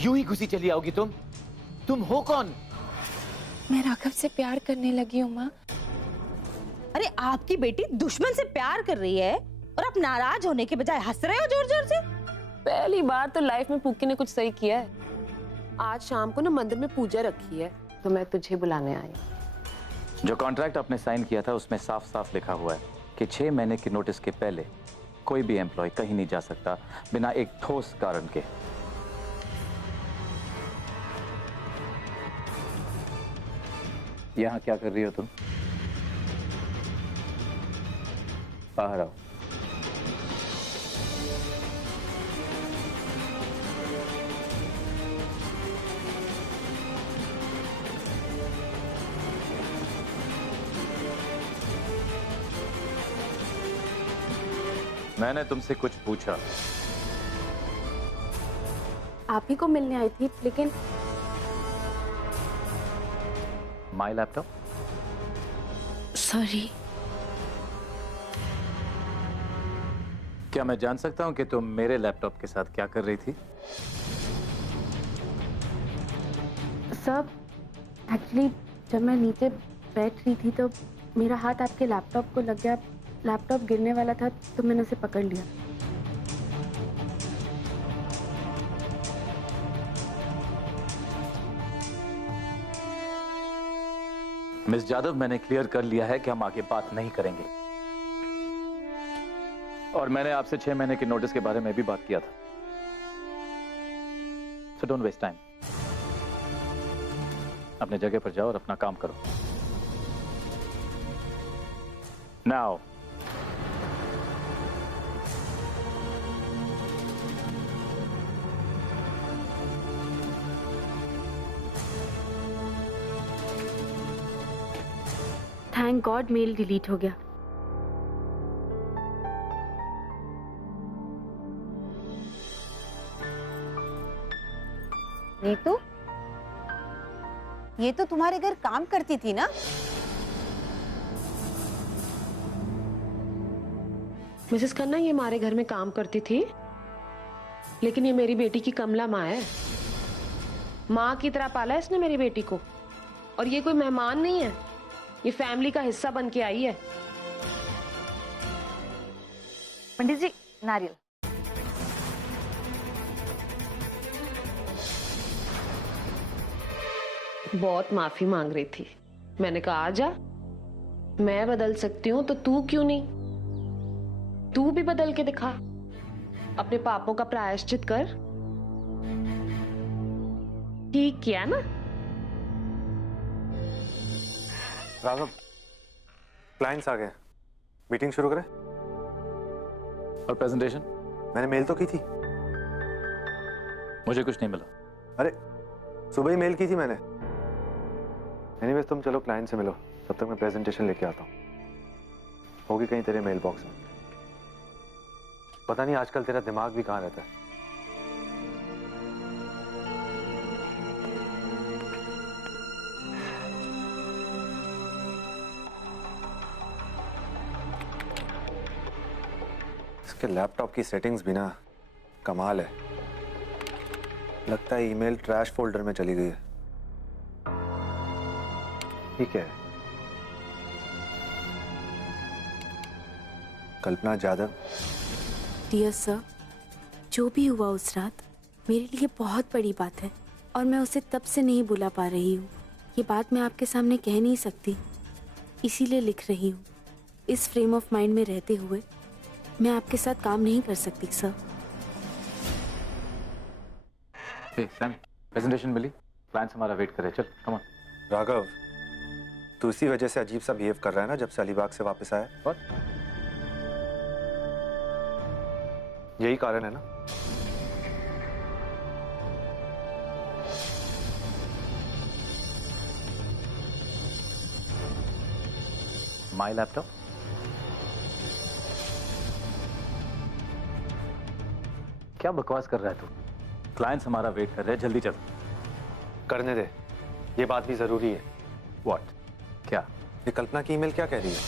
यूं ही घुसी चली आओगी तुम हो कौन? मैं राघव से प्यार करने लगी हूँ माँ। अरे आपकी बेटी दुश्मन से प्यार कर रही है और आप नाराज होने के बजाय हंस रहे हो जोर जोर से। पहली बार तो लाइफ में पुक्की ने कुछ सही किया है। आज शाम को ना मंदिर में पूजा रखी है तो मैं तुझे बुलाने आई। जो कॉन्ट्रैक्ट आपने साइन किया था उसमें साफ साफ लिखा हुआ है कि 6 महीने की नोटिस के पहले कोई भी एम्प्लॉय कहीं नहीं जा सकता बिना एक ठोस कारण के। यहां क्या कर रही हो तुम? बाहर आओ। मैंने तुमसे कुछ पूछा। आप ही को मिलने आई थी, लेकिन माय लैपटॉप। सॉरी। क्या मैं जान सकता हूं कि तुम मेरे लैपटॉप के साथ क्या कर रही थी? सर, एक्चुअली जब मैं नीचे बैठ रही थी तो मेरा हाथ आपके लैपटॉप को लग गया। लैपटॉप गिरने वाला था तो मैंने उसे पकड़ लिया। मिस जादव, मैंने क्लियर कर लिया है कि हम आगे बात नहीं करेंगे और मैंने आपसे 6 महीने की नोटिस के बारे में भी बात किया था। So don't waste time. अपने जगह पर जाओ और अपना काम करो। Now thank god mail delete हो गया। नीतू, ये तो तुम्हारे घर काम करती थी ना? मिसेस खन्ना ये हमारे घर में काम करती थी, लेकिन ये मेरी बेटी की कमला माँ है। माँ की तरह पाला है इसने मेरी बेटी को, और ये कोई मेहमान नहीं है, ये फैमिली का हिस्सा बन के आई है। पंडित जी, नारियल। बहुत माफी मांग रही थी। मैंने कहा आजा, मैं बदल सकती हूं तो तू क्यों नहीं? तू भी बदल के दिखा, अपने पापों का प्रायश्चित कर। ठीक किया ना? राघव, क्लाइंट्स आ गए, मीटिंग शुरू करें? और प्रेजेंटेशन? मैंने मेल तो की थी। मुझे कुछ नहीं मिला। अरे सुबह ही मेल की थी मैंने। एनीवेज तुम चलो क्लाइंट से मिलो, तब तक मैं प्रेजेंटेशन लेके आता हूँ। होगी कहीं तेरे मेल बॉक्स में। पता नहीं आजकल तेरा दिमाग भी कहाँ रहता है। इसके लैपटॉप की सेटिंग्स भी ना कमाल है। लगता है ईमेल ट्रैश फोल्डर में चली गई है। ठीक है, कल्पना जादव। डियर सर, जो भी हुआ उस रात मेरे लिए बहुत बड़ी बात है और मैं उसे तब से नहीं भुला पा रही हूँ। ये बात मैं आपके सामने कह नहीं सकती, इसीलिए लिख रही हूँ। इस फ्रेम ऑफ माइंड में रहते हुए मैं आपके साथ काम नहीं कर सकती सर। सैम, प्रेजेंटेशन मिली? क्लाइंट्स हमारा वेट कर रहे हैं। चल कम ऑन। राघव, तू इसी वजह से अजीब सा बिहेव कर रहा है ना जब से अलीबाग से वापस आया। और यही कारण है ना? My laptop? क्या बकवास कर रहा है तू? क्लाइंट्स हमारा वेट कर रहे हैं, जल्दी चल। करने दे, ये बात भी जरूरी है। व्हाट? क्या? ये कल्पना की ईमेल क्या कह रही है?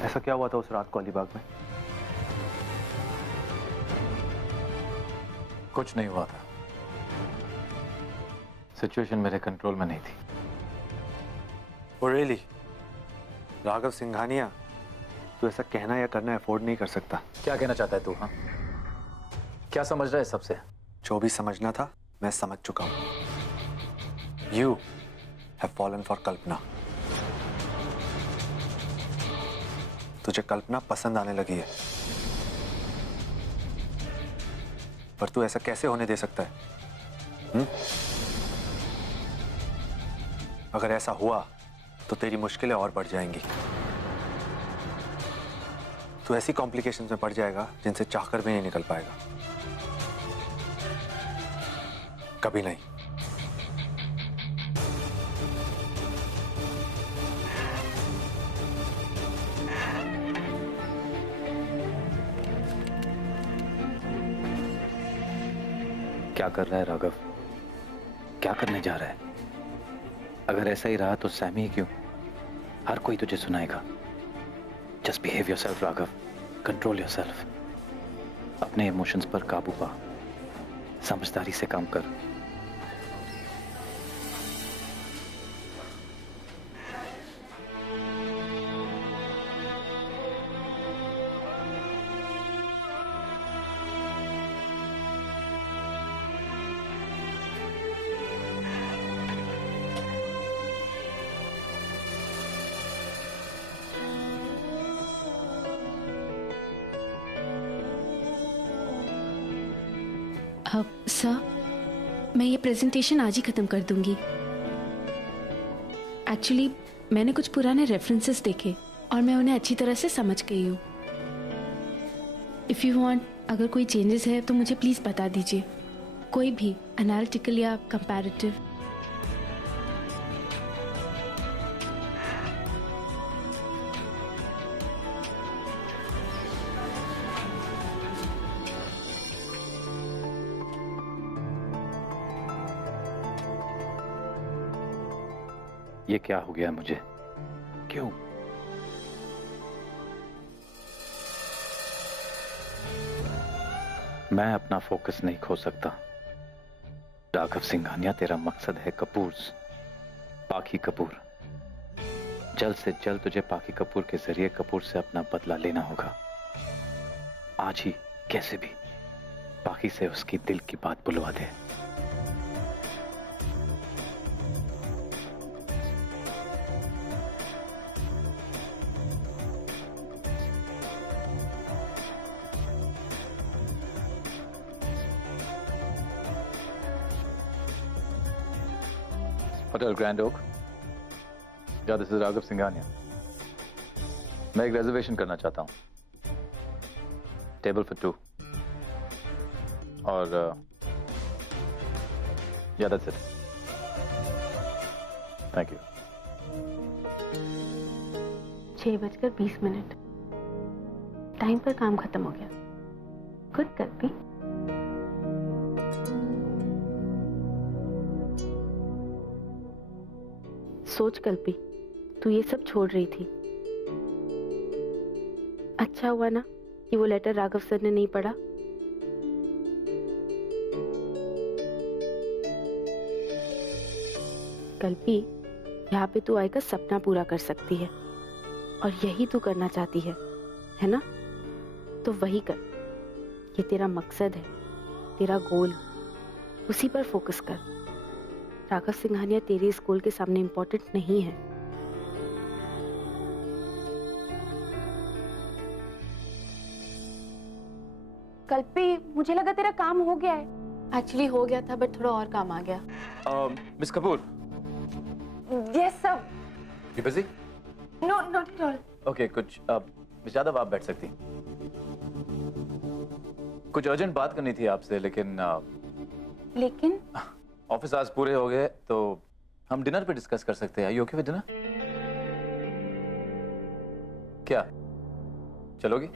ऐसा क्या हुआ था उस रात को अलीबाग में? कुछ नहीं हुआ था। सिचुएशन मेरे कंट्रोल में नहीं थी। Oh really? राघव सिंघानिया, तू ऐसा कहना या करना अफोर्ड नहीं कर सकता। क्या कहना चाहता है तू? हाँ, क्या समझ रहा है सबसे? जो भी समझना था मैं समझ चुका हूं। यू हैव फॉलन फॉर कल्पना। तुझे कल्पना पसंद आने लगी है, पर तू ऐसा कैसे होने दे सकता है? अगर ऐसा हुआ तो तेरी मुश्किलें और बढ़ जाएंगी। तू ऐसी कॉम्प्लिकेशंस में पड़ जाएगा जिनसे चाहकर भी नहीं निकल पाएगा, कभी नहीं। क्या कर रहा है राघव? क्या करने जा रहा है? अगर ऐसा ही रहा तो सैमी क्यों? हर कोई तुझे सुनाएगा। Just behave yourself Raghav, control yourself. अपने इमोशंस पर काबू पा, समझदारी से काम कर। सर, मैं ये प्रेजेंटेशन आज ही ख़त्म कर दूंगी। एक्चुअली मैंने कुछ पुराने रेफरेंसेस देखे और मैं उन्हें अच्छी तरह से समझ गई हूँ। इफ़ यू वांट, अगर कोई चेंजेस है तो मुझे प्लीज़ बता दीजिए, कोई भी एनालिटिकल या कंपैरेटिव। ये क्या हो गया मुझे? क्यों? मैं अपना फोकस नहीं खो सकता। राघव सिंघानिया, तेरा मकसद है कपूर्स, पाखी कपूर। जल्द से जल्द तुझे पाखी कपूर के जरिए कपूर से अपना बदला लेना होगा। आज ही कैसे भी पाखी से उसकी दिल की बात बुलवा दे। Hotel grand oak. Yeah this is Raghav Singhania. मैं एक रिजर्वेशन करना चाहता हूं, टेबल फॉर 2। और या that's it. Thank you. 6:20। Time पर काम खत्म हो गया। गुड कल्पी। सोच कल्पी, तू ये सब छोड़ रही थी। अच्छा हुआ ना कि वो लेटर राघव सर ने नहीं पढ़ा। कल्पी, यहाँ पे तू आकर सपना पूरा कर सकती है, और यही तू करना चाहती है ना? तो वही कर। ये तेरा मकसद है, तेरा गोल, उसी पर फोकस कर। राघव सिंघानिया तेरे स्कूल के सामने इंपॉर्टेंट नहीं है। कल्पी, मुझे लगा तेरा काम हो गया है। एक्चुअली हो गया था, बट थोड़ा और काम आ गया। Miss Kapoor. Yes sir. You busy? No, not at all. Okay, कुछ मिस यादव, आप बैठ सकती। कुछ अर्जेंट बात करनी थी आपसे, लेकिन ऑफिस आज पूरे हो गए तो हम डिनर पे डिस्कस कर सकते हैं। You okay with dinner? क्या चलोगी?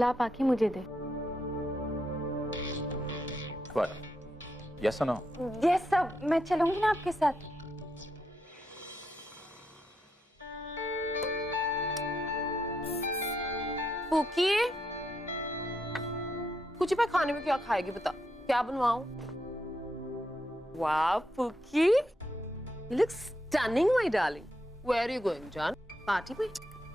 ला पाखी मुझे दे। What? Yes or no? Yes sir, मैं चलूंगी ना आपके साथ। पुकी, कुछ पे खाने में क्या खाएगी बता, क्या बनवाऊं? वाह पुकी, you look stunning my darling. Where are you going, जान? पार्टी पे?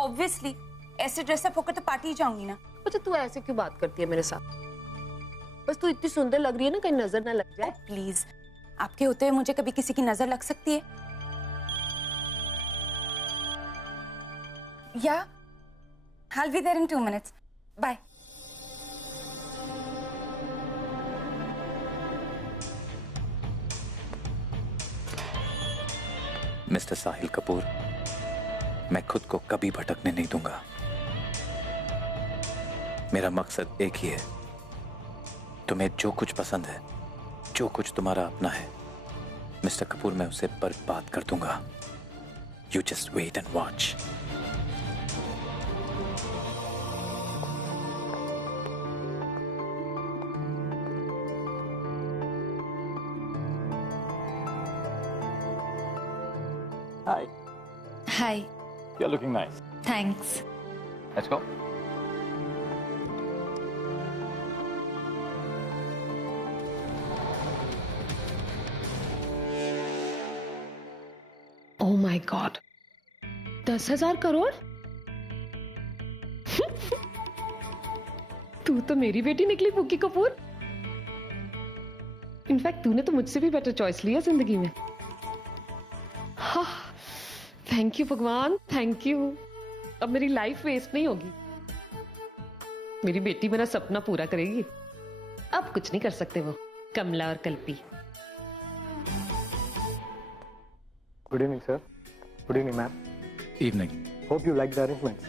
ऑब्वियसली ऐसे ड्रेसअप होकर तो पार्टी ही जाऊंगी ना। अच्छा तू ऐसे क्यों बात करती है मेरे साथ? बस तू इतनी सुंदर लग रही है ना, कहीं नजर ना लग जाए। प्लीज, आपके होते हुए मुझे कभी किसी की नजर लग सकती है? या I'll be there in 2 minutes. Bye. Mister साहिल कपूर, मैं खुद को कभी भटकने नहीं दूंगा। मेरा मकसद एक ही है, तुम्हें जो कुछ पसंद है, जो कुछ तुम्हारा अपना है, मिस्टर कपूर, मैं उसे बर्बाद कर दूंगा। You just wait and watch. Hi, Hi. you're looking nice. Thanks. Let's go. Oh my God, 10,000 crore? तू तो मेरी बेटी निकली पुकी कपूर। इनफैक्ट तूने तो मुझसे भी बेटर चॉइस लिया जिंदगी में। हाँ, थैंक यू भगवान, थैंक यू। अब मेरी लाइफ वेस्ट नहीं होगी। मेरी बेटी मेरा सपना पूरा करेगी। अब कुछ नहीं कर सकते वो कमला और Kalpi. Good evening sir. Good evening ma'am. Evening. Hope you like the arrangement.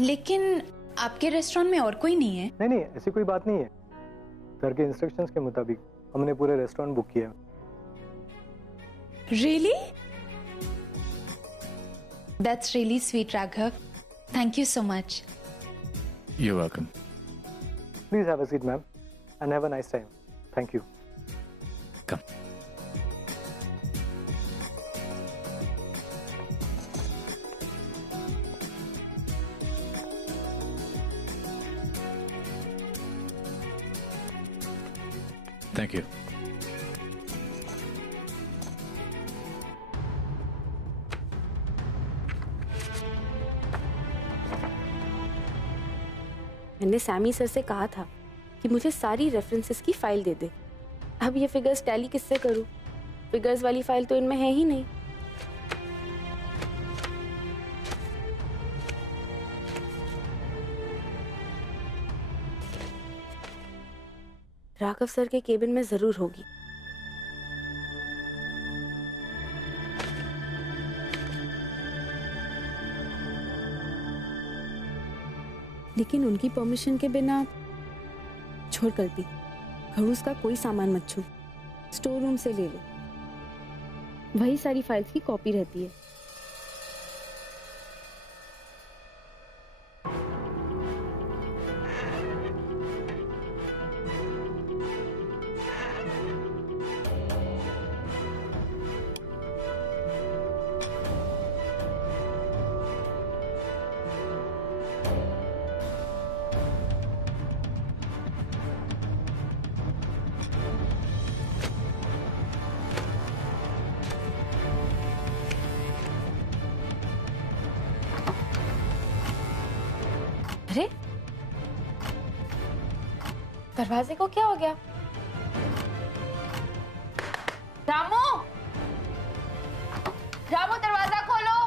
लेकिन आपके रेस्टोरेंट में और कोई नहीं है? नहीं नहीं, ऐसी कोई बात नहीं है। सर के इंस्ट्रक्शंस के मुताबिक हमने पूरे रेस्टोरेंट बुक किया। Really? That's really sweet, Raghav. Thank you so much. You're welcome. Please have a seat, ma'am, and have a nice time. Thank you. Come. Thank you. मैंने सैमी सर से कहा था कि मुझे सारी रेफरेंसेस की file दे दे। अब ये फिगर्स टैली किससे करूं? फिगर्स वाली फाइल तो इनमें है ही नहीं। राघव सर के केबिन में जरूर होगी। लेकिन उनकी परमिशन के बिना छोड़ कल्पी, खड़ूस का कोई सामान मत छू, स्टोर रूम से ले ले, वही सारी फाइल्स की कॉपी रहती है। अरे दरवाजे को क्या हो गया? रामू, रामू दरवाजा खोलो।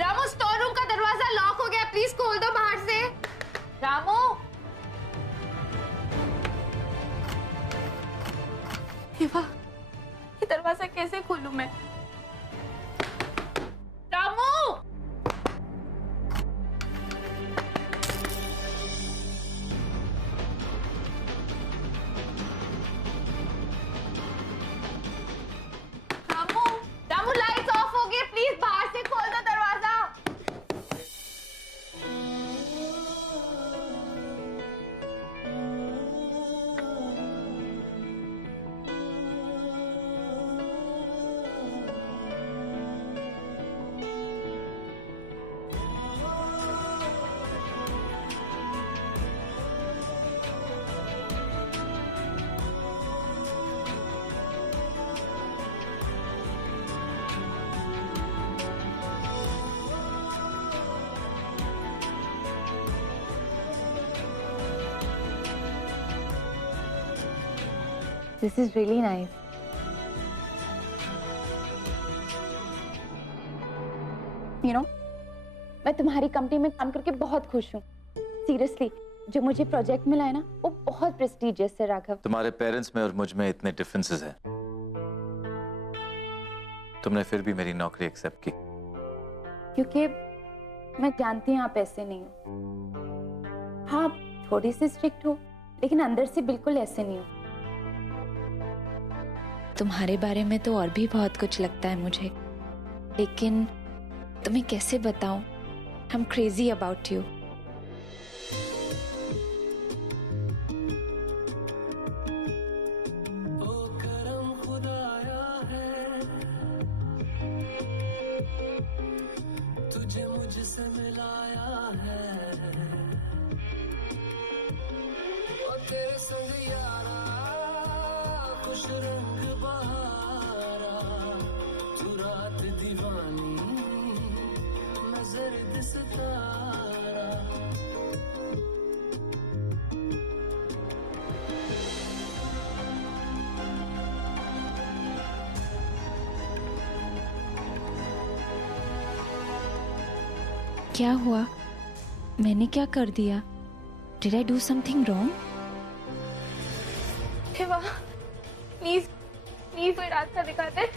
रामू, स्टोर रूम का दरवाजा लॉक हो गया, प्लीज खोल दो बाहर से। रामू, ये दरवाजा कैसे खोलूं मैं? रामू, रामू, रामू लाइट्स ऑफ हो गई, प्लीज बाहर से खोल दो दरवाजा। This is really nice. You know, मैं तुम्हारी कंपनी में काम करके बहुत खुश हूँ। सीरियसली, जो मुझे प्रोजेक्ट मिला है ना, वो बहुत प्रेस्टीजियस है राघव। तुम्हारे पेरेंट्स में और मुझ में इतने डिफरेंसेस हैं, तुमने फिर भी मेरी नौकरी एक्सेप्ट की। क्योंकि मैं जानती हूँ आप ऐसे नहीं हो। हाँ, थोड़ी सी स्ट्रिक्ट हो, लेकिन अंदर से बिल्कुल ऐसे नहीं हो। तुम्हारे बारे में तो और भी बहुत कुछ लगता है मुझे, लेकिन तुम्हें कैसे बताऊं? I'm crazy about you. तुझे मुझसे मिलाया है और तेरे संग यारा खुश रंग बहारा, तू रात दीवानी मैं जर्द सितारा। क्या हुआ? मैंने क्या कर दिया? Did I do something wrong? Shiva, please please कोई रास्ता दिखा दे।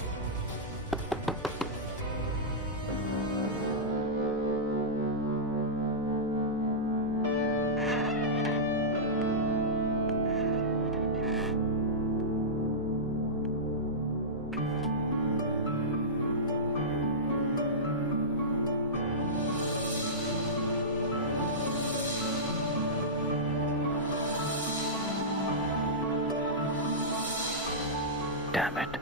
Damn it.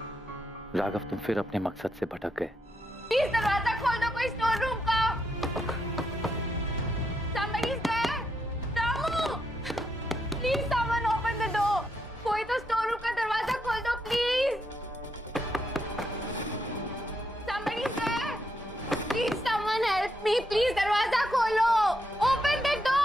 राघव, तुम फिर अपने मकसद से भटक गए। प्लीज दरवाजा खोल दो, कोई स्टोर रूम का। Somebody's there. Ramu, please someone open the door. कोई तो स्टोर रूम का दरवाजा खोल दो, please. Somebody's there. Please someone help me. Please दरवाजा खोलो. Open the door.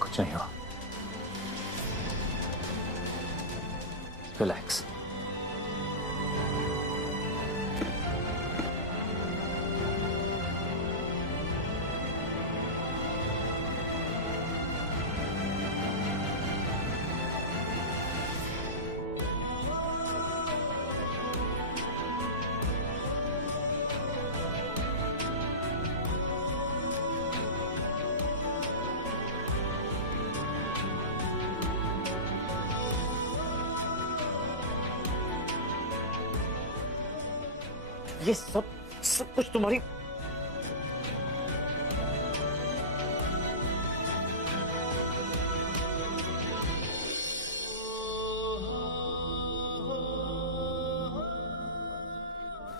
कुछ नहीं हुआ। रिलैक्स। ये सब कुछ तुम्हारी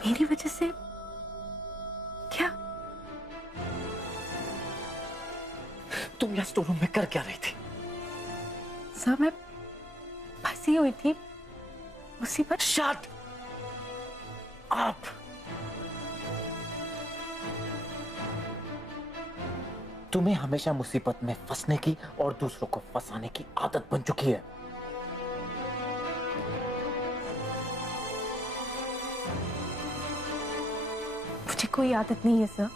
मेरी वजह से? क्या? तुम यहाँ स्टोर रूम में कर क्या रही थी? सर, मैं फंसी हुई थी उसी पर। Shut up. तुम्हें हमेशा मुसीबत में फंसने की और दूसरों को फंसाने की आदत बन चुकी है। मुझे कोई आदत नहीं है सर।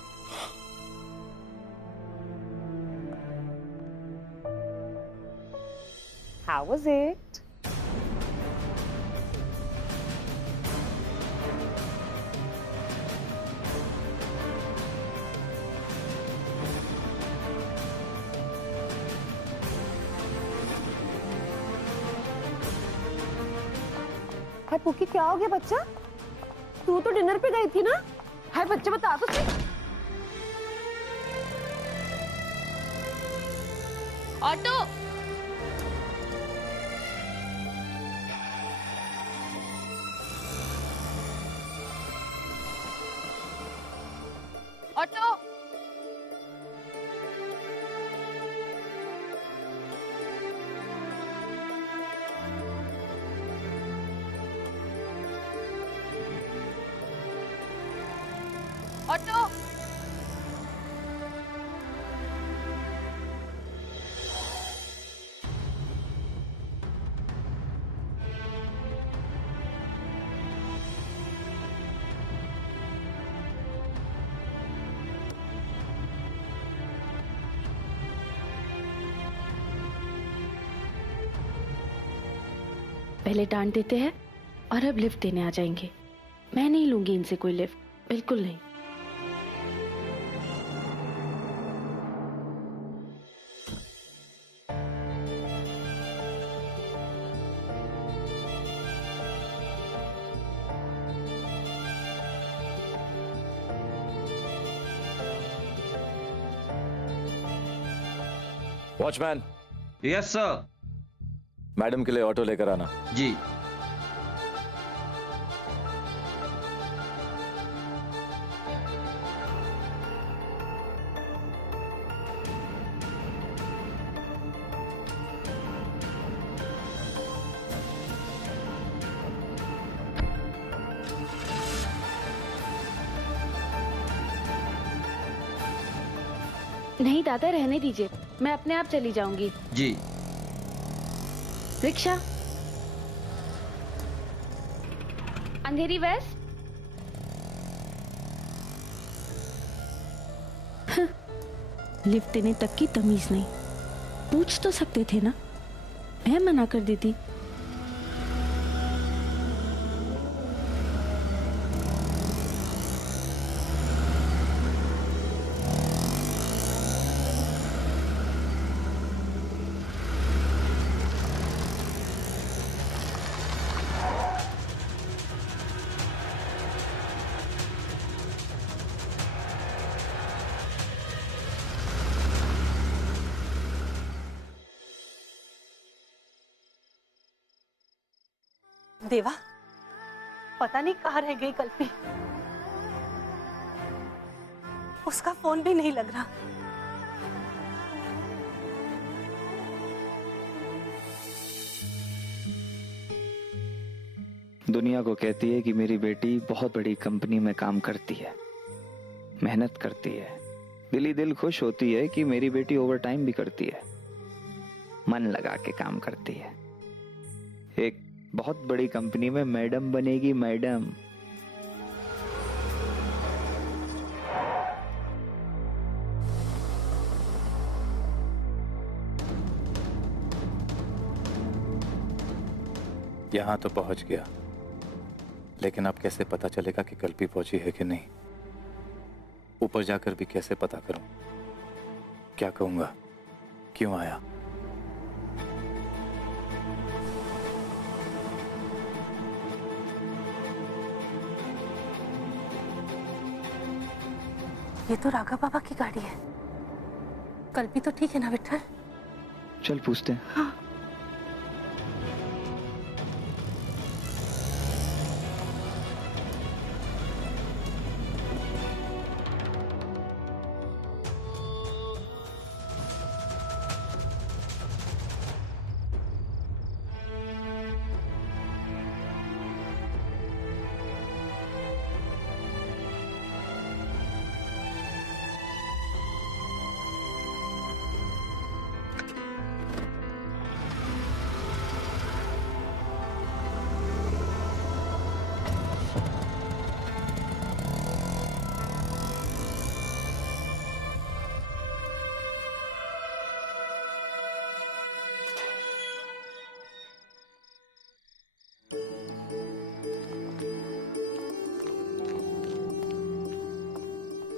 How was it? हाय पुकी, क्या हो गया बच्चा? तू तो डिनर पे गई थी ना? हाय बच्चा बता तो सही। ऑटो। ऑटो। ऑटो। पहले डांट देते हैं और अब लिफ्ट देने आ जाएंगे। मैं नहीं लूंगी इनसे कोई लिफ्ट, बिल्कुल नहीं। वॉचमैन। Yes sir. मैडम के लिए ऑटो लेकर आना। जी। नहीं दादा, रहने दीजिए, मैं अपने आप चली जाऊंगी। जी। रिक्शा। अंधेरी वेस्ट। लिफ्ट देने तक की तमीज नहीं। पूछ तो सकते थे ना, मैं मना कर देती। देवा, पता नहीं कहाँ रह गई कल्पी। उसका फोन भी नहीं लग रहा। दुनिया को कहती है कि मेरी बेटी बहुत बड़ी कंपनी में काम करती है, मेहनत करती है। दिल ही दिल खुश होती है कि मेरी बेटी ओवर टाइम भी करती है, मन लगा के काम करती है। एक बहुत बड़ी कंपनी में मैडम बनेगी, मैडम। यहां तो पहुंच गया, लेकिन अब कैसे पता चलेगा कि कल्पी पहुंची है कि नहीं? ऊपर जाकर भी कैसे पता करूं? क्या कहूंगा? क्यों आया? ये तो राघव बाबा की गाड़ी है। कल्पी तो ठीक है ना विठल? चल पूछते हैं। हाँ।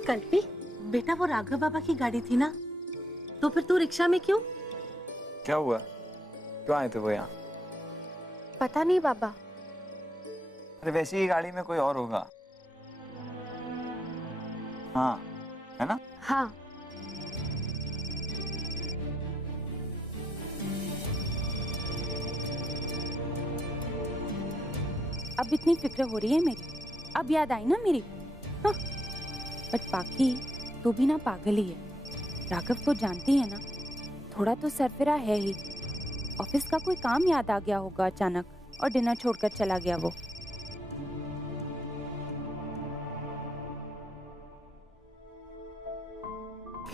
कल्पी, बेटा वो राघव बाबा की गाड़ी थी ना, तो फिर तू रिक्शा में क्यों? क्या हुआ? क्यों आए थे वो यहाँ? पता नहीं बाबा, अरे वैसी ही गाड़ी में कोई और होगा। हाँ, है ना? हाँ। अब इतनी फिक्र हो रही है मेरी, अब याद आई ना मेरी। हाँ। बट बाकी तू भी ना पागल ही है। राघव तो जानती है ना, थोड़ा तो सरफिरा है ही। ऑफिस का कोई काम याद आ गया होगा अचानक और डिनर छोड़कर चला गया वो।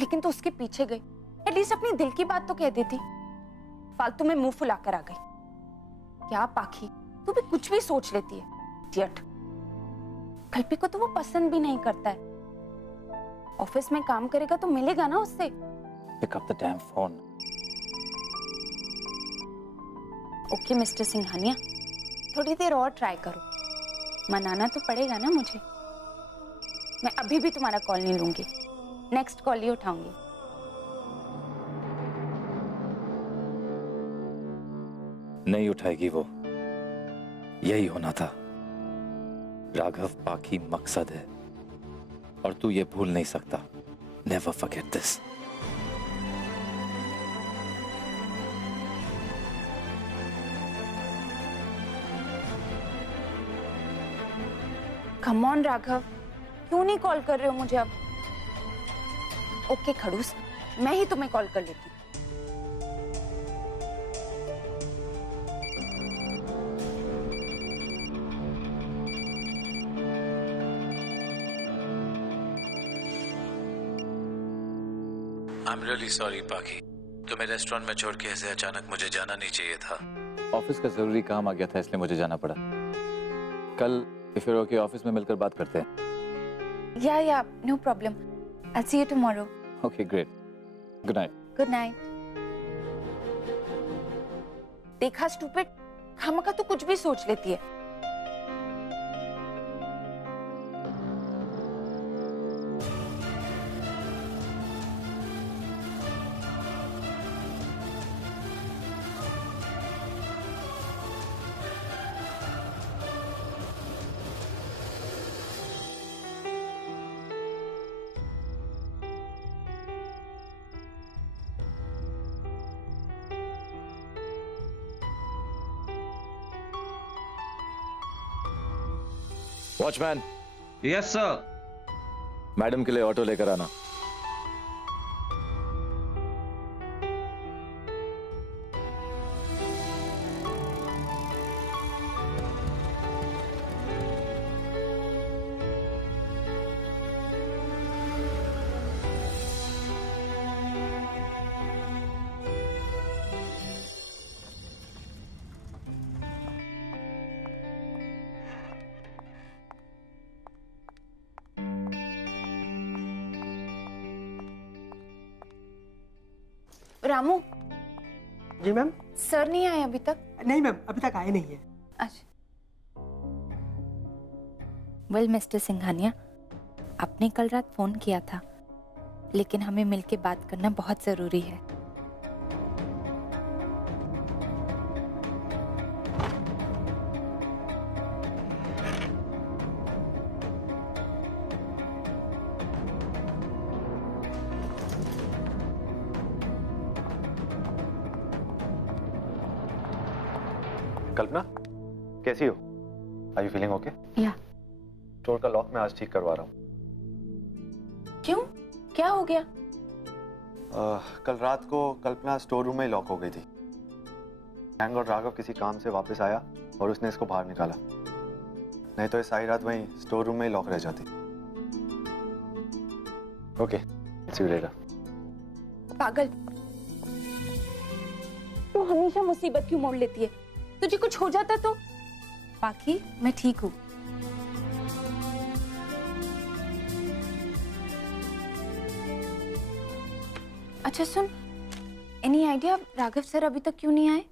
लेकिन तो उसके पीछे गई, एटलीस्ट अपनी दिल की बात तो कह देती। फालतू में मुंह फुलाकर आ गई। क्या पाखी, तू भी कुछ भी सोच लेती है। इडियट। कल्पी को तो वो पसंद भी नहीं करता है। ऑफिस में काम करेगा तो मिलेगा ना उससे। Pick up the damn phone. Okay mister Singhania, थोड़ी देर और ट्राई करो। मनाना तो पड़ेगा ना मुझे। मैं अभी भी तुम्हारा कॉल नहीं लूंगी, नेक्स्ट कॉल ही उठाऊंगी। नहीं उठाएगी वो, यही होना था। राघव पाखी मकसद है और तू ये भूल नहीं सकता। Never forget this. Come on Raghav, क्यों नहीं कॉल कर रहे हो मुझे अब? ओके खड़ूस, मैं ही तुम्हें कॉल कर लेती हूँ। I'm really sorry पाखी, तुम्हें रेस्टोरेंट में छोड़ के ऐसे अचानक मुझे जाना नहीं चाहिए था। ऑफिस का जरूरी काम आ गया था, इसलिए मुझे जाना पड़ा। कल फिर ओके ऑफिस में मिलकर बात करते हैं। या no problem. I'll see you tomorrow. Okay, great. Good night. Good night. देखा स्टूपिड, खामखा तू कुछ भी सोच लेती है। वॉचमैन। Yes sir. मैडम के लिए ऑटो लेकर आना। रामू। जी मैम। सर नहीं आए अभी तक? नहीं मैम, अभी तक आए नहीं है। अच्छा। वेल मिस्टर सिंघानिया, आपने कल रात फोन किया था, लेकिन हमें मिलके बात करना बहुत जरूरी है। कल्पना, कैसी हो? Are you feeling okay? या। स्टोर का लॉक मैं आज ठीक करवा रहा हूँ। क्यों? क्या हो गया? कल रात को कल्पना स्टोर रूम में ही लॉक हो गई थी। हैंग और राघव किसी काम से वापस आया और उसने इसको बाहर निकाला, नहीं तो ये सारी रात वहीं स्टोर रूम में ही लॉक रह जाती। Okay, see you later. पागल, तू हमेशा मुसीबत क्यों मोड़ लेती है? तुझे कुछ हो जाता तो? बाकी मैं ठीक हूँ। अच्छा सुन, एनी आइडिया राघव सर अभी तक क्यों नहीं आए?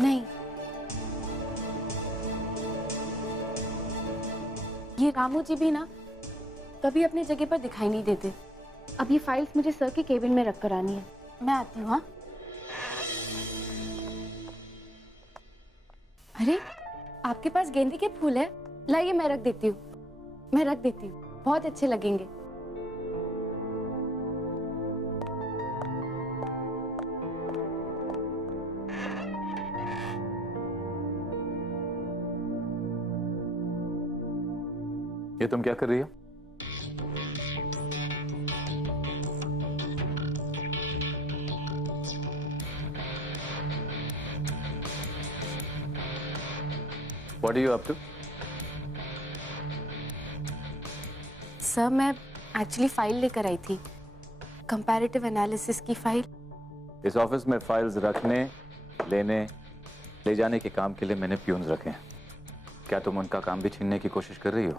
नहीं, ये रामू जी भी ना कभी अपनी जगह पर दिखाई नहीं देते। अब ये फाइल्स मुझे सर के केबिन में रख कर आनी है। मैं आती हूँ। हाँ। अरे आपके पास गेंदे के फूल है? लाइए मैं रख देती हूँ, मैं रख देती हूँ, बहुत अच्छे लगेंगे। ये तुम क्या कर रही हो? What are you up to? Sir मैं एक्चुअली फाइल लेकर आई थी, कंपैरेटिव एनालिसिस की फाइल। इस ऑफिस में फाइल्स रखने, लेने, ले जाने के काम के लिए मैंने प्यून्स रखे हैं। क्या तुम उनका काम भी छीनने की कोशिश कर रही हो?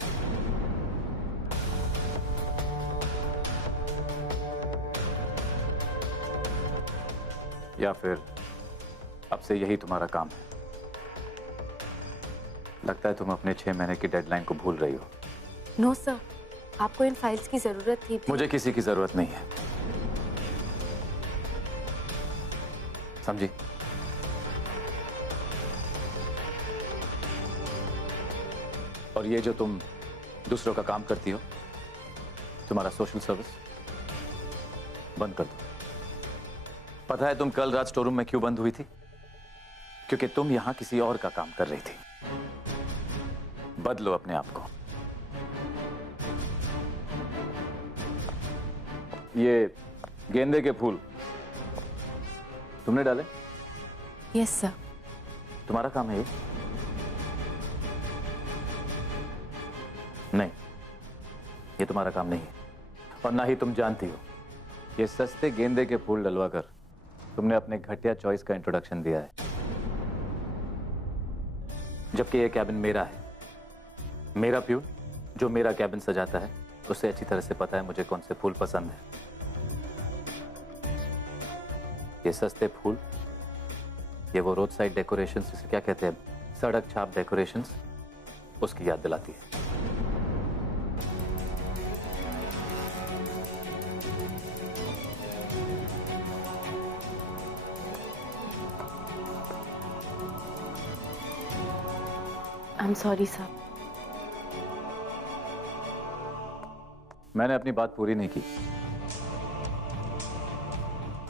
या फिर अब से यही तुम्हारा काम है? लगता है तुम अपने 6 महीने की डेडलाइन को भूल रही हो। नो सर, आपको इन फाइल्स की जरूरत थी। मुझे किसी की जरूरत नहीं है, समझी? और ये जो तुम दूसरों का काम करती हो, तुम्हारा सोशल सर्विस बंद कर दो। पता है तुम कल रात स्टोर रूम में क्यों बंद हुई थी? क्योंकि तुम यहां किसी और का काम कर रही थी। बदलो अपने आप को। ये गेंदे के फूल तुमने डाले? Yes sir. तुम्हारा काम है ये? नहीं, ये तुम्हारा काम नहीं है, और ना ही तुम जानती हो। ये सस्ते गेंदे के फूल डलवा कर तुमने अपने घटिया चॉइस का इंट्रोडक्शन दिया है, जबकि ये कैबिन मेरा है। मेरा प्यून जो मेरा कैबिन सजाता है, उसे अच्छी तरह से पता है मुझे कौन से फूल पसंद है। ये सस्ते फूल, ये वो रोड साइड डेकोरेशंस, इसे क्या कहते हैं, सड़क छाप डेकोरेशंस, उसकी याद दिलाती है। I am sorry sir. मैंने अपनी बात पूरी नहीं की।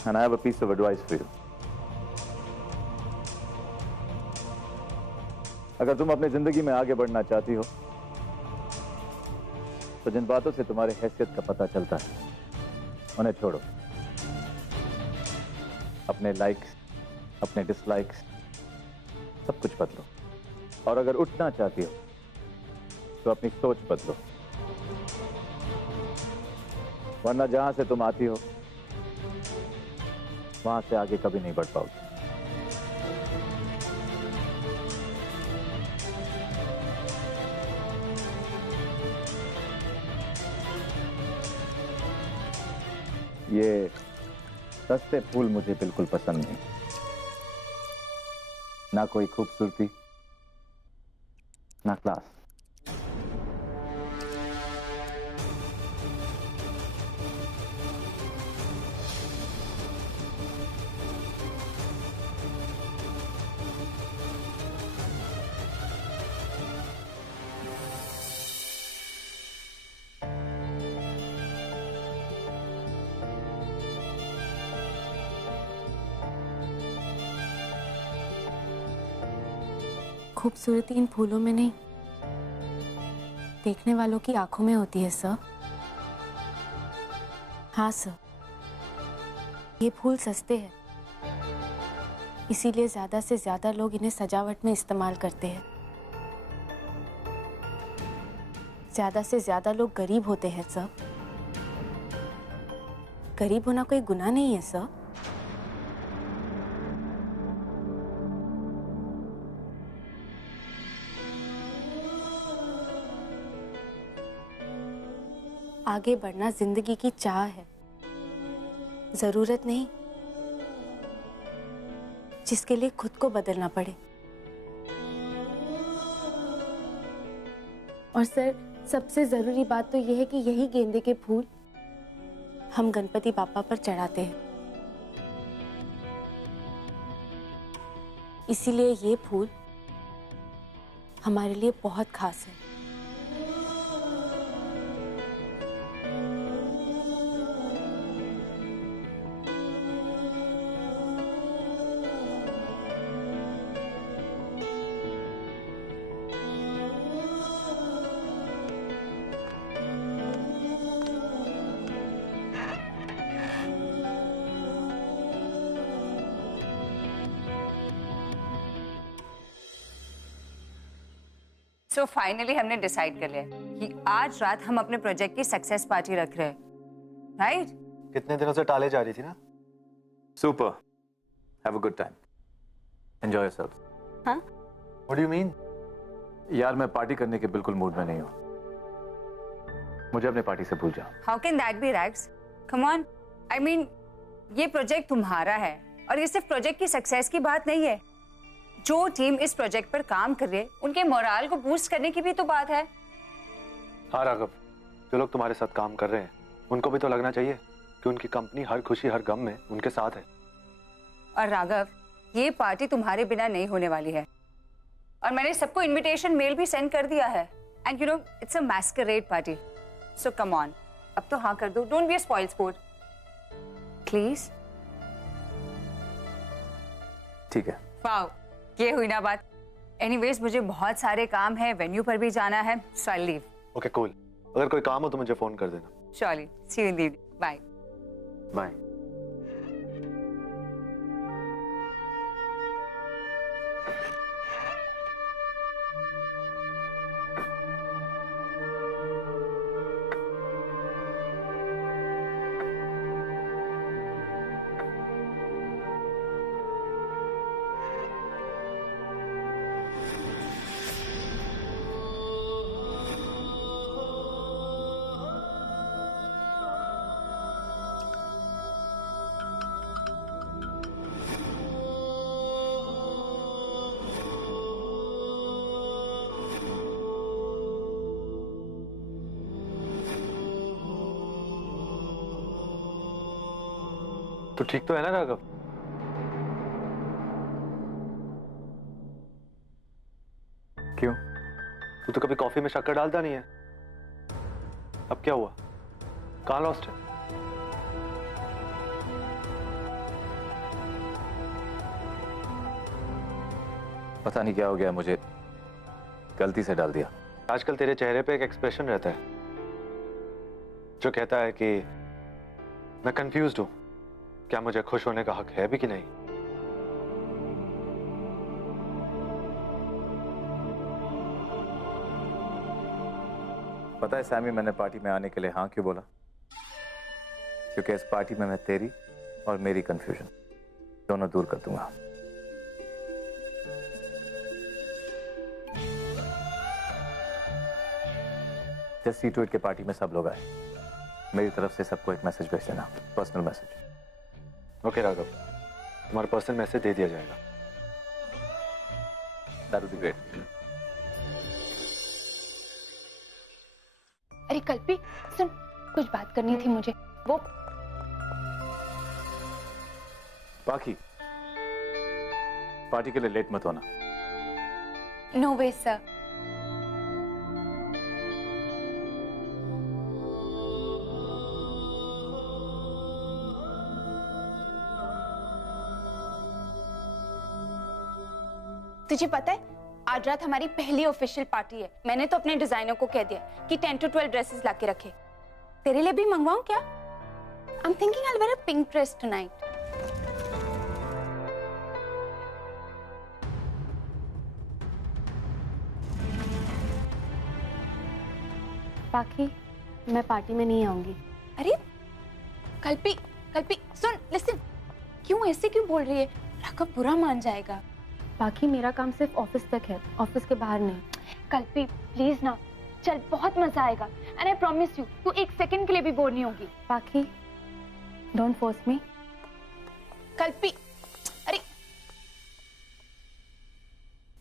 And I have a piece of advice for you. अगर तुम अपनी जिंदगी में आगे बढ़ना चाहती हो, तो जिन बातों से तुम्हारी हैसियत का पता चलता है, उन्हें छोड़ो। अपने लाइक्स, अपने डिसलाइक्स, सब कुछ बदलो। और अगर उठना चाहती हो, तो अपनी सोच बदलो, वरना जहां से तुम आती हो, वहां से आगे कभी नहीं बढ़ पाओगे। ये सस्ते फूल मुझे बिल्कुल पसंद नहीं, ना कोई खूबसूरती, ना क्लास। खूबसूरती इन फूलों में नहीं, देखने वालों की आंखों में होती है सर। हाँ सर, ये फूल सस्ते हैं, इसीलिए ज्यादा से ज्यादा लोग इन्हें सजावट में इस्तेमाल करते हैं। ज्यादा से ज्यादा लोग गरीब होते हैं सर। गरीब होना कोई गुनाह नहीं है सर। आगे बढ़ना जिंदगी की चाह है, जरूरत नहीं जिसके लिए खुद को बदलना पड़े। और सर, सबसे जरूरी बात तो यह है कि यही गेंदे के फूल हम गणपति बापा पर चढ़ाते हैं। इसीलिए ये फूल हमारे लिए बहुत खास है। सो फाइनली हमने डिसाइड कर लिया कि आज रात हम अपने प्रोजेक्ट की सक्सेस पार्टी रख रहे हैं, राइट? कितने दिनों से टाले जा रही थी ना। Super, have a good time, enjoy yourself. हाँ? What do you mean? यार मैं पार्टी करने के बिल्कुल मूड में नहीं हूँ, मुझे अपने पार्टी से भूल जाओ। How can that be Rags? Come on, I mean ये प्रोजेक्ट तुम्हारा है और ये सिर्फ प्रोजेक्ट की सक्सेस की बात नहीं है। जो टीम इस प्रोजेक्ट पर काम कर रही है उनके मोराल को बूस्ट करने की भी तो बात है। हाँ राघव, जो लोग तुम्हारे साथ काम कर रहे हैं उनको भी तो लगना चाहिए कि उनकी कंपनी हर खुशी हर गम में उनके साथ है। और राघव, ये पार्टी तुम्हारे बिना नहीं होने वाली है और मैंने सबको इनविटेशन मेल भी सेंड कर दिया है। And you know it's a massacred party, so come on, अब तो हाँ कर दो। Don't be a spoil sport please. ठीक है। वाओ, ये हुई ना बात। एनीवेज मुझे बहुत सारे काम है, वेन्यू पर भी जाना है, so I leave. Okay cool, अगर कोई काम हो तो मुझे फोन कर देना। Surely, see you in the evening, bye. Bye. तो ठीक तो है ना राघव? क्यों? तू तो कभी कॉफी में शक्कर डालता नहीं है, अब क्या हुआ? कहाँ लॉस्ट है? पता नहीं क्या हो गया, मुझे गलती से डाल दिया। आजकल तेरे चेहरे पे एक एक्सप्रेशन रहता है जो कहता है कि मैं कंफ्यूज्ड हूं, क्या मुझे खुश होने का हक है भी कि नहीं। पता है सैमी, मैंने पार्टी में आने के लिए हाँ क्यों बोला? क्योंकि इस पार्टी में मैं तेरी और मेरी कंफ्यूजन दोनों दूर कर दूंगा। जस्ट सी टू इट के पार्टी में सब लोग आए। मेरी तरफ से सबको एक मैसेज भेज देना, पर्सनल मैसेज। ओके राघव, तुम्हारा पर्सनल मैसेज दे दिया जाएगा। That would be great. अरे कल्पी सुन, कुछ बात करनी थी मुझे। वो बाकी पार्टी के लिए लेट मत होना। नो वे सर। तुझे पता है आज रात हमारी पहली ऑफिशियल पार्टी है। मैंने तो अपने डिजाइनर को कह दिया कि 10 to 12 ड्रेसेस लाके रखे। तेरे लिए भी मंगवाऊं क्या? I'm thinking I'll wear a pink dress tonight. बाकी मैं पार्टी में नहीं आऊंगी। अरे कल्पी, कल्पी सुन, लिसन। क्यों ऐसे क्यों बोल रही है? राघव बुरा मान जाएगा। बाकी मेरा काम सिर्फ ऑफिस तक है, ऑफिस के बाहर नहीं। कल्पी प्लीज ना, चल बहुत मजा आएगा। एंड आई प्रॉमिस यू, तू एक सेकंड के लिए भी बोर नहीं होगी। बाकी डोंट फोर्स मी। कल्पी, अरे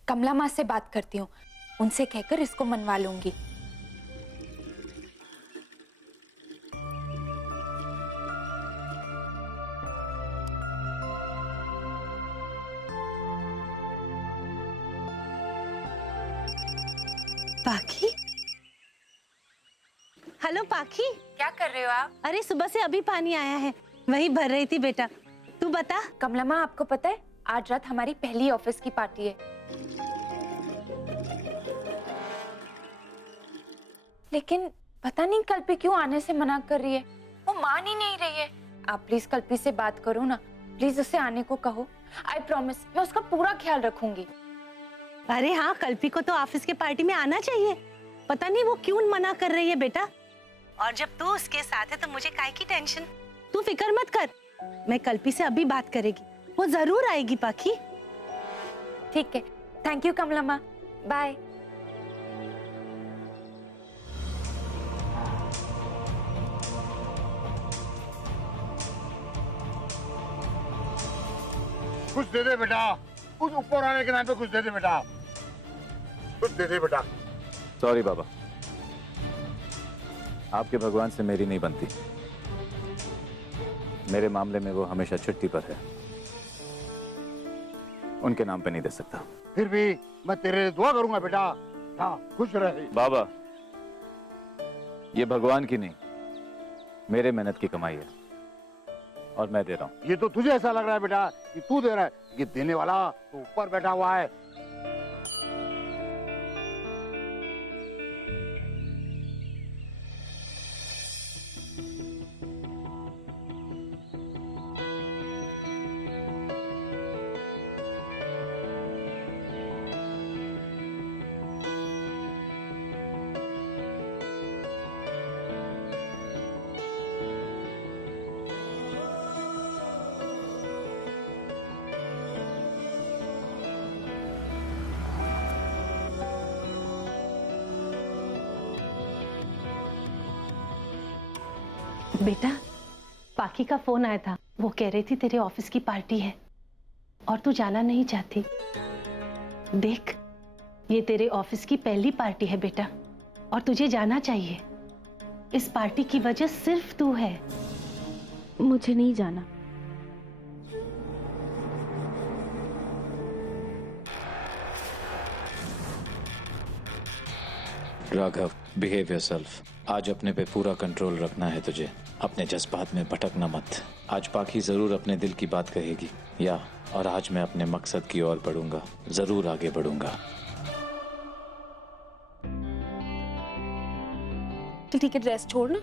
कमला माँ से बात करती हूँ, उनसे कहकर इसको मनवा लूंगी। पाखी, हेलो पाखी, क्या कर रहे हो आप? अरे सुबह से अभी पानी आया है, वही भर रही थी बेटा। तू बता। कमला माँ, आपको पता है आज रात हमारी पहली ऑफिस की पार्टी है, लेकिन पता नहीं कल्पी क्यों आने से मना कर रही है। वो मान ही नहीं रही है। आप प्लीज कल्पी से बात करो ना, प्लीज उसे आने को कहो। आई प्रॉमिस, मैं उसका पूरा ख्याल रखूंगी। अरे हाँ, कल्पी को तो ऑफिस के पार्टी में आना चाहिए। पता नहीं वो क्यों मना कर रही है बेटा। और जब तू उसके साथ है तो मुझे काहे की टेंशन। तू फिक्र मत कर, मैं कल्पी से अभी बात करेगी, वो जरूर आएगी पाखी। ठीक है, थैंक यू कमला माँ, बाय। कुछ दे दे बेटा, कुछ ऊपर आने के नाम पे कुछ दे दे बेटा, कुछ दे दे बेटा। सॉरी बाबा, आपके भगवान से मेरी नहीं बनती। मेरे मामले में वो हमेशा छुट्टी पर है, उनके नाम पे नहीं दे सकता। फिर भी मैं तेरे लिए दुआ करूंगा बेटा। हाँ, खुश रहे। बाबा, ये भगवान की नहीं, मेरे मेहनत की कमाई है और मैं दे रहा हूं। ये तो तुझे ऐसा लग रहा है बेटा कि तू दे रहा है, कि देने वाला तो ऊपर बैठा हुआ है। बेटा, पाखी का फोन आया था, वो कह रही थी तेरे ऑफिस की पार्टी है और तू जाना नहीं चाहती। देख, ये तेरे ऑफिस की पहली पार्टी है बेटा, और तुझे जाना चाहिए। इस पार्टी की वजह सिर्फ तू है। मुझे नहीं जाना। Raghav, behave yourself. आज अपने पे पूरा कंट्रोल रखना है तुझे, अपने जज्बात में भटकना मत। आज पाखी जरूर अपने दिल की बात कहेगी, और आज मैं अपने मकसद की ओर बढ़ूंगा, जरूर आगे बढ़ूंगा। ठीक है, ड्रेस छोड़ ना,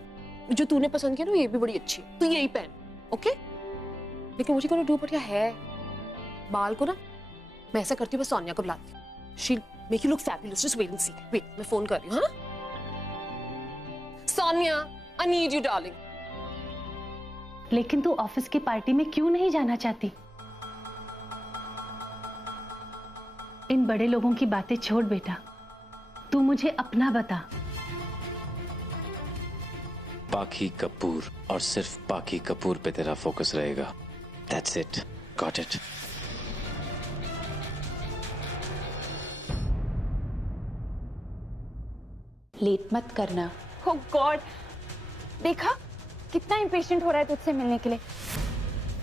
जो तूने पसंद किया ना ये भी बड़ी अच्छी है, तू यही पहन, ओके? लेकिन मुझे कोई डू बढ़िया है। बाल को ना मैं ऐसा करती हूँ, बस सोनिया को बुलाती हूँ, she make you look fabulous. Just wait and see. Wait, मैं फोन कर रही हूँ। हाँ Sonia, I need you darling. लेकिन तू ऑफिस की पार्टी में क्यों नहीं जाना चाहती? इन बड़े लोगों की बातें छोड़ बेटा, तू मुझे अपना बता। पाखी कपूर, और सिर्फ पाखी कपूर पे तेरा फोकस रहेगा। That's it. Got it. Late मत करना। Oh God, देखा कितना इम्पेशेंट हो रहा है तुझसे मिलने के लिए।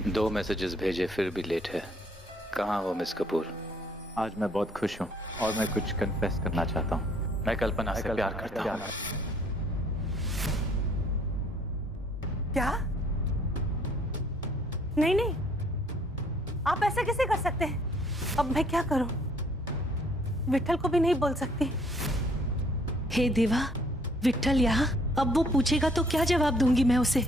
2 मैसेजेस भेजे फिर भी लेट है। कहाँ हो मिस कपूर? आज मैं बहुत खुश हूँ और मैं कुछ कन्फेस करना चाहता हूँ। मैं कल्पना से प्यार करता हूँ। क्या? नहीं नहीं, आप ऐसा कैसे कर सकते हैं? अब मैं क्या करूं? विट्ठल को भी नहीं बोल सकती। हे देवा, विट्ठल यहाँ, अब वो पूछेगा तो क्या जवाब दूंगी मैं उसे?